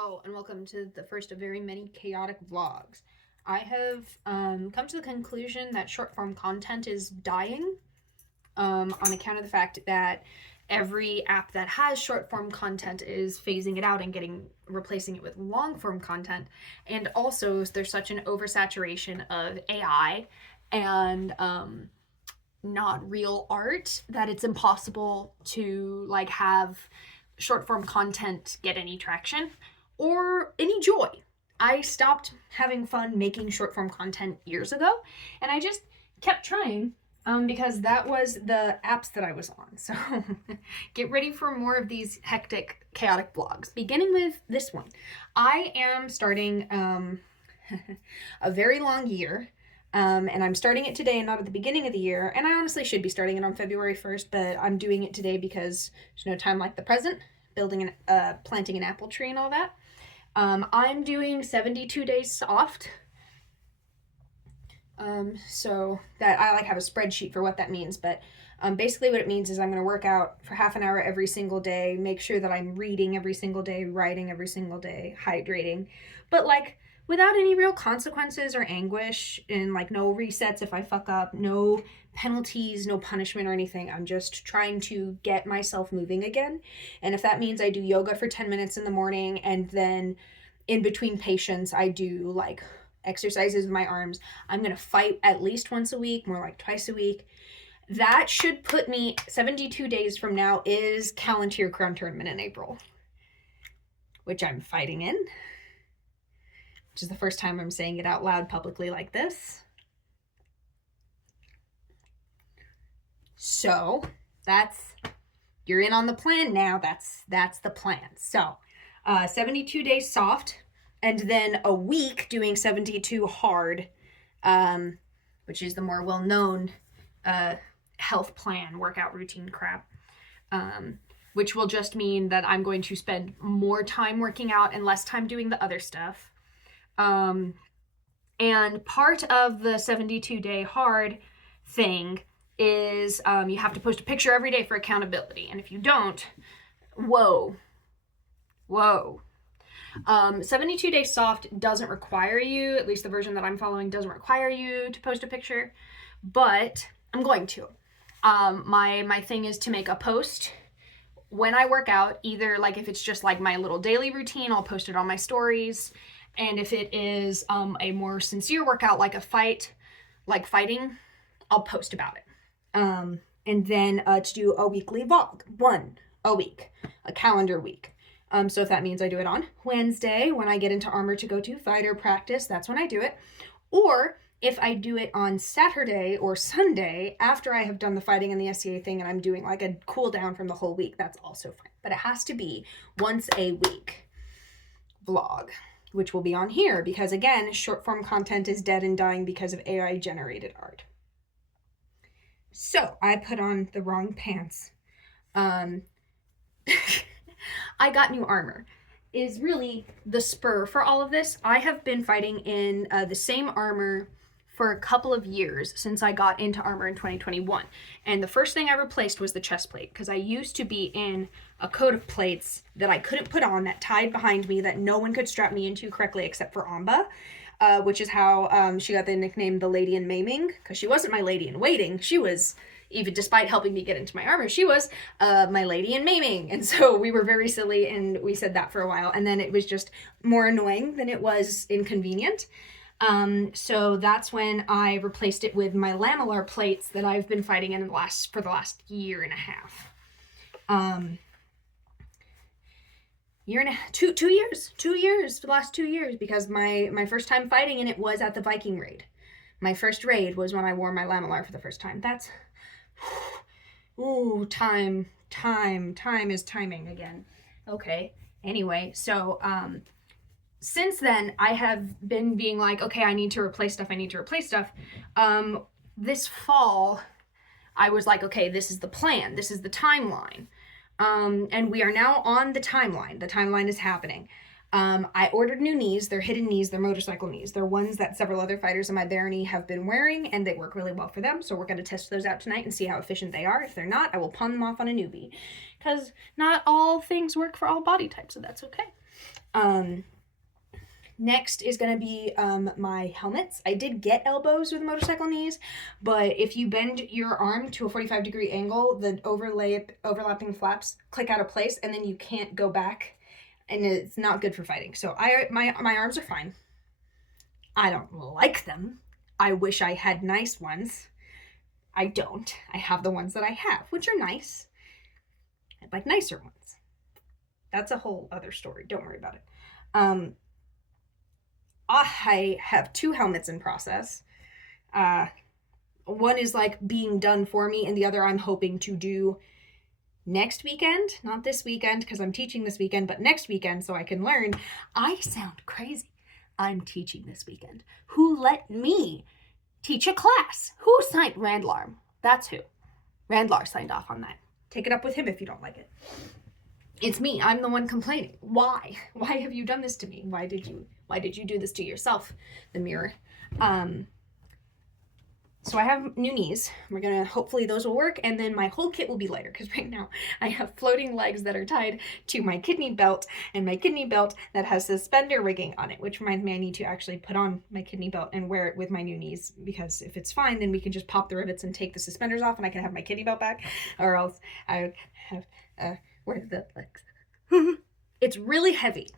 Hello and welcome to the first of very many chaotic vlogs. I have come to the conclusion that short form content is dying on account of the fact that every app that has short form content is phasing it out and replacing it with long form content. And also there's such an oversaturation of AI and not real art that it's impossible to have short form content get any traction or any joy. I stopped having fun making short form content years ago, and I just kept trying because that was the apps that I was on. So get ready for more of these hectic, chaotic vlogs, beginning with this one. I am starting a very long year. And I'm starting it today and not at the beginning of the year. And I honestly should be starting it on February 1st, but I'm doing it today because there's no time like the present, planting an apple tree and all that. I'm doing 72 days soft. So that I have a spreadsheet for what that means, but basically what it means is I'm going to work out for half an hour every single day, make sure that I'm reading every single day, writing every single day, hydrating, but without any real consequences or anguish, and no resets if I fuck up, no penalties, no punishment or anything. I'm just trying to get myself moving again. And if that means I do yoga for 10 minutes in the morning and then in between patients I do exercises with my arms, I'm going to fight at least once a week, more like twice a week. That should put me 72 days from now is Palantir Crown Tournament in April, which I'm fighting in. Which is the first time I'm saying it out loud publicly like this. So you're in on the plan now. That's the plan. So 72 days soft, and then a week doing 72 hard, which is the more well-known health plan workout routine crap, which will just mean that I'm going to spend more time working out and less time doing the other stuff. And part of the 72-day hard thing is you have to post a picture every day for accountability. And if you don't, whoa. 72 days soft doesn't require you, at least the version that I'm following doesn't require you to post a picture, but I'm going to. My thing is to make a post when I work out, either if it's just my little daily routine, I'll post it on my stories. And if it is a more sincere workout, like a fight, fighting, I'll post about it. And then to do a weekly vlog, one a week, a calendar week. So if that means I do it on Wednesday when I get into armor to go to fighter practice, that's when I do it. Or if I do it on Saturday or Sunday after I have done the fighting and the SCA thing and I'm doing a cool down from the whole week, that's also fine. But it has to be once a week vlog, which will be on here because, again, short form content is dead and dying because of AI generated art. So I put on the wrong pants. I got new armor is really the spur for all of this. I have been fighting in the same armor for a couple of years since I got into armor in 2021. And the first thing I replaced was the chest plate because I used to be in a coat of plates that I couldn't put on that tied behind me that no one could strap me into correctly except for Amba, which is how she got the nickname the Lady in Maiming, because she wasn't my lady in waiting. She was, even despite helping me get into my armor, she was my lady in maiming. And so we were very silly and we said that for a while. And then it was just more annoying than it was inconvenient. So that's when I replaced it with my lamellar plates that I've been fighting in for the last year and a half. 2 years for the last 2 years, because my first time fighting in it was at the Viking raid. My first raid was when I wore my lamellar for the first time. That's, ooh, time is timing again. Okay. Anyway, so, since then, I have been being okay, I need to replace stuff. This fall, I was okay, this is the plan. This is the timeline. And we are now on the timeline. The timeline is happening. I ordered new knees. They're hidden knees. They're motorcycle knees. They're ones that several other fighters in my barony have been wearing, and they work really well for them. So we're going to test those out tonight and see how efficient they are. If they're not, I will pawn them off on a newbie, because not all things work for all body types, so that's okay. Next is going to be my helmets. I did get elbows with motorcycle knees, but if you bend your arm to a 45-degree angle, the overlapping flaps click out of place, and then you can't go back, and it's not good for fighting. So my arms are fine. I don't like them. I wish I had nice ones. I don't. I have the ones that I have, which are nice. I'd like nicer ones. That's a whole other story. Don't worry about it. I have 2 helmets in process. One is like being done for me, and the other I'm hoping to do next weekend. Not this weekend because I'm teaching this weekend, but next weekend so I can learn. I sound crazy. I'm teaching this weekend. Who let me teach a class? Who signed Randlar? That's who. Randlar signed off on that. Take it up with him if you don't like it. It's me. I'm the one complaining. Why? Why have you done this to me? Why did you do this to yourself? The mirror. So I have new knees. We're gonna, hopefully those will work, and then my whole kit will be lighter, because right now I have floating legs that are tied to my kidney belt, and my kidney belt that has suspender rigging on it, which reminds me I need to actually put on my kidney belt and wear it with my new knees, because if it's fine, then we can just pop the rivets and take the suspenders off, and I can have my kidney belt back, or else I have, where's the legs? It's really heavy.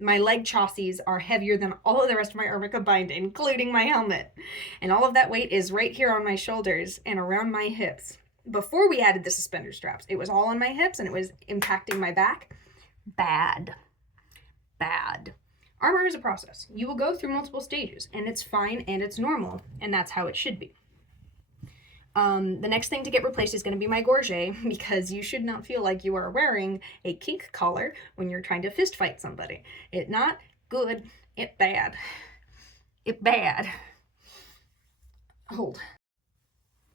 My leg chassis are heavier than all of the rest of my armor combined, including my helmet. And all of that weight is right here on my shoulders and around my hips. Before we added the suspender straps, it was all on my hips and it was impacting my back. Bad. Armor is a process. You will go through multiple stages, and it's fine and it's normal, and that's how it should be. The next thing to get replaced is going to be my gorget, because you should not feel like you are wearing a kink collar when you're trying to fist fight somebody. It not good. It bad. It bad. Hold.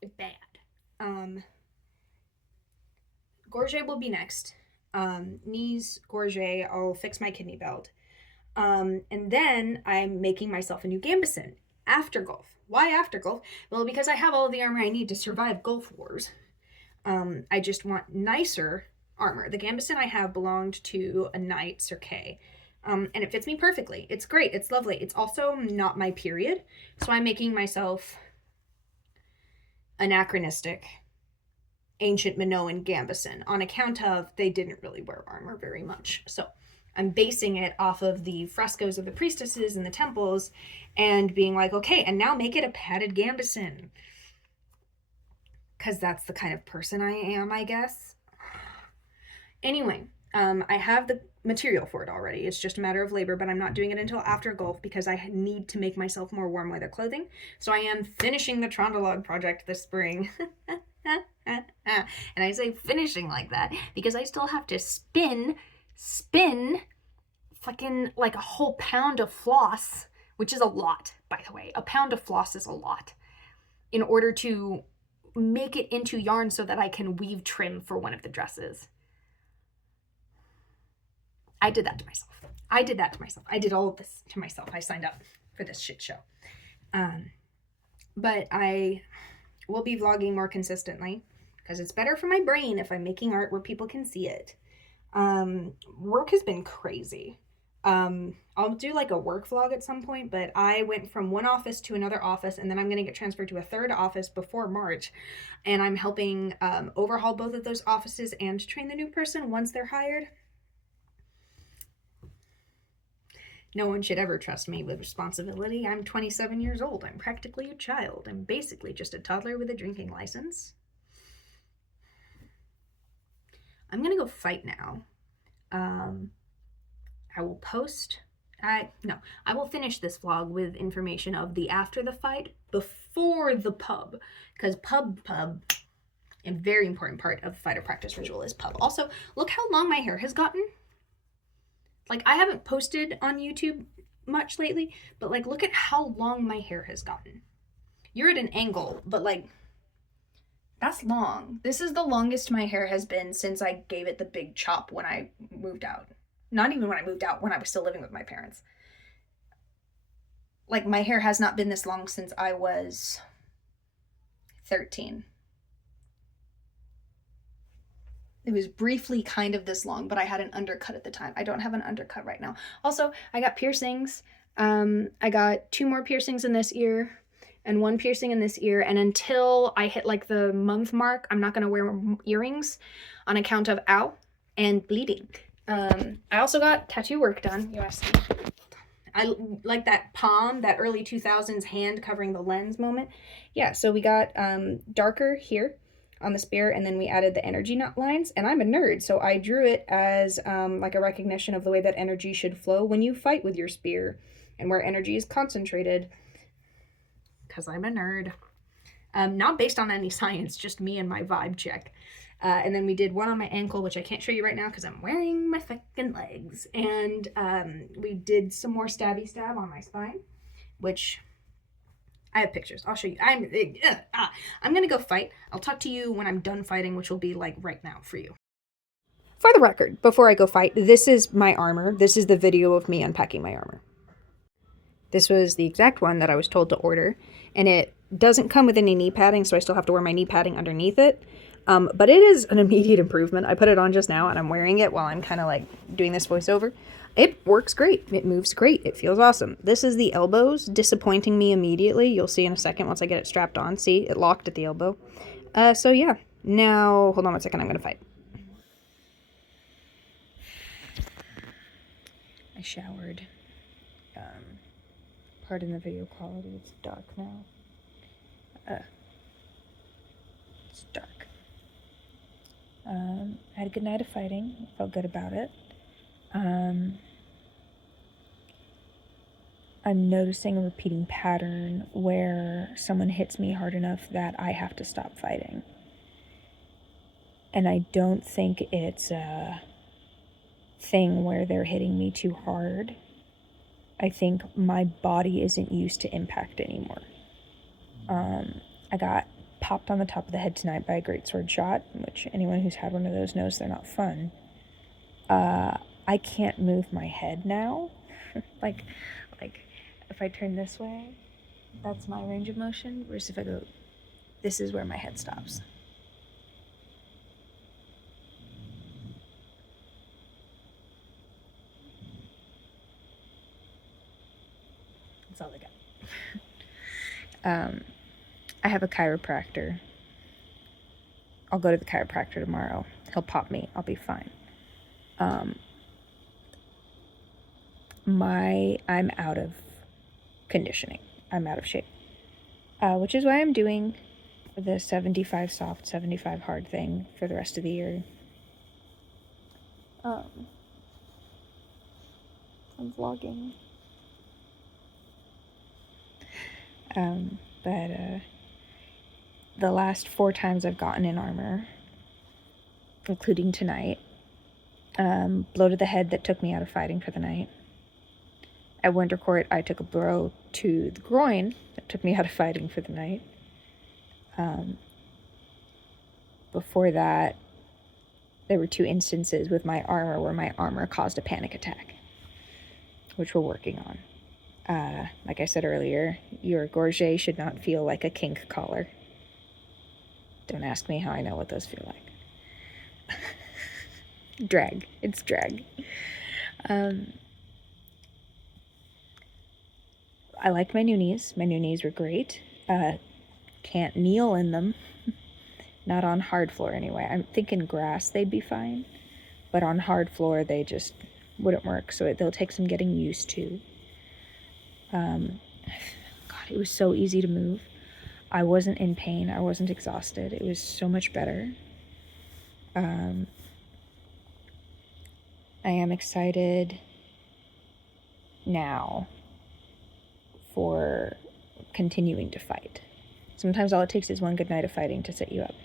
It bad. Gorget will be next. Knees, gorget. I'll fix my kidney belt. And then I'm making myself a new gambeson after golf. Why after golf? Well, because I have all the armor I need to survive golf wars. I just want nicer armor. The gambeson I have belonged to a knight, Sir Kay. And it fits me perfectly. It's great. It's lovely. It's also not my period. So I'm making myself anachronistic ancient Minoan gambeson on account of they didn't really wear armor very much. So I'm basing it off of the frescoes of the priestesses in the temples and being like, okay, and now make it a padded gambeson. Because that's the kind of person I am, I guess. Anyway, I have the material for it already. It's just a matter of labor, but I'm not doing it until after golf because I need to make myself more warm weather clothing. So I am finishing the Trondalog project this spring. And I say finishing like that because I still have to spin fucking like a whole pound of floss, which is a lot, by the way. A pound of floss is a lot, in order to make it into yarn so that I can weave trim for one of the dresses. I did that to myself. I did all of this to myself. I signed up for this shit show. But I will be vlogging more consistently because it's better for my brain if I'm making art where people can see it. Work has been crazy. I'll do like a work vlog at some point, but I went from one office to another office, and then I'm going to get transferred to a third office before March, and I'm helping overhaul both of those offices and train the new person once they're hired. No one should ever trust me with responsibility. I'm 27 years old. I'm practically a child. I'm basically just a toddler with a drinking license. I'm going to go fight now. I will finish this vlog with information of the after the fight before the pub, because pub, a very important part of fighter practice ritual is pub. Also, look how long my hair has gotten. Like, I haven't posted on YouTube much lately, but like, look at how long my hair has gotten. You're at an angle, but like, that's long. This is the longest my hair has been since I gave it the big chop when I moved out. Not even when I moved out, when I was still living with my parents. Like, my hair has not been this long since I was 13. It was briefly kind of this long, but I had an undercut at the time. I don't have an undercut right now. Also, I got piercings. I got 2 more piercings in this ear and 1 piercing in this ear. And until I hit like the month mark, I'm not going to wear earrings on account of ow and bleeding. I also got tattoo work done. You want to see? I like that palm, that early 2000s hand covering the lens moment. Yeah, so we got darker here on the spear, and then we added the energy knot lines, and I'm a nerd, so I drew it as like a recognition of the way that energy should flow when you fight with your spear and where energy is concentrated, because I'm a nerd. Not based on any science, just me and my vibe check. And then we did one on my ankle, which I can't show you right now because I'm wearing my fucking legs. And we did some more stabby stab on my spine, which I have pictures. I'll show you. I'm going to go fight. I'll talk to you when I'm done fighting, which will be like right now for you. For the record, before I go fight, this is my armor. This is the video of me unpacking my armor. This was the exact one that I was told to order, and it doesn't come with any knee padding, so I still have to wear my knee padding underneath it. But it is an immediate improvement. I put it on just now, and I'm wearing it while I'm kind of like doing this voiceover. It works great. It moves great. It feels awesome. This is the elbows, disappointing me immediately. You'll see in a second once I get it strapped on. See, it locked at the elbow. So yeah. Now, hold on one second. I'm going to fight. I showered. Pardon the video quality. It's dark now. It's dark. I had a good night of fighting. Felt good about it. I'm noticing a repeating pattern where someone hits me hard enough that I have to stop fighting. And I don't think it's a thing where they're hitting me too hard. I think my body isn't used to impact anymore. I got popped on the top of the head tonight by a great sword shot, which anyone who's had one of those knows they're not fun. I can't move my head now. like if I turn this way, that's my range of motion, whereas if I go, this is where my head stops. That's all I got. I have a chiropractor. I'll go to the chiropractor tomorrow. He'll pop me. I'll be fine. I'm out of conditioning. I'm out of shape. Which is why I'm doing the 75 soft, 75 hard thing for the rest of the year. I'm vlogging. But the last 4 times I've gotten in armor, including tonight, blow to the head that took me out of fighting for the night. At Winter Court, I took a blow to the groin that took me out of fighting for the night. Before that, there were 2 instances with my armor where my armor caused a panic attack, which we're working on. Like I said earlier, your gorget should not feel like a kink collar. Don't ask me how I know what those feel like. Drag. It's drag. I liked my new knees. My new knees were great. Can't kneel in them. Not on hard floor anyway. I'm thinking grass they'd be fine. But on hard floor they just wouldn't work. So they'll take some getting used to. God, it was so easy to move. I wasn't in pain. I wasn't exhausted. It was so much better. I am excited now for continuing to fight. Sometimes all it takes is one good night of fighting to set you up.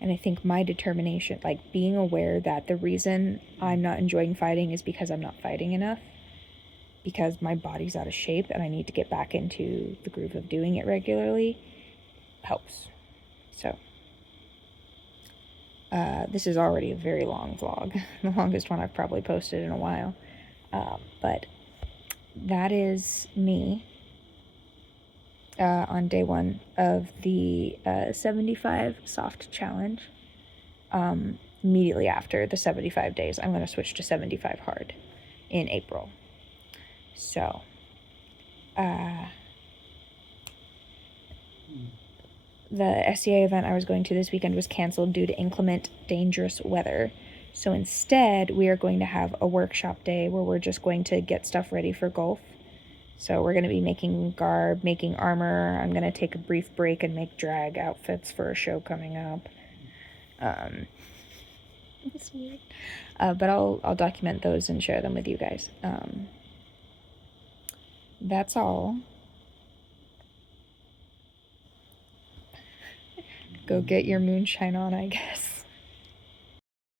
And I think my determination, like being aware that the reason I'm not enjoying fighting is because I'm not fighting enough, because my body's out of shape and I need to get back into the groove of doing it regularly, helps. So, this is already a very long vlog, the longest one I've probably posted in a while. But that is me on day 1 of the 75 soft challenge. immediately after the 75 days. I'm going to switch to 75 hard in April. So, the SCA event I was going to this weekend was canceled due to inclement, dangerous weather. So instead, we are going to have a workshop day where we're just going to get stuff ready for golf. So we're going to be making garb, making armor. I'm going to take a brief break and make drag outfits for a show coming up. It's weird. But I'll document those and share them with you guys. That's all. Go get your moonshine on, I guess.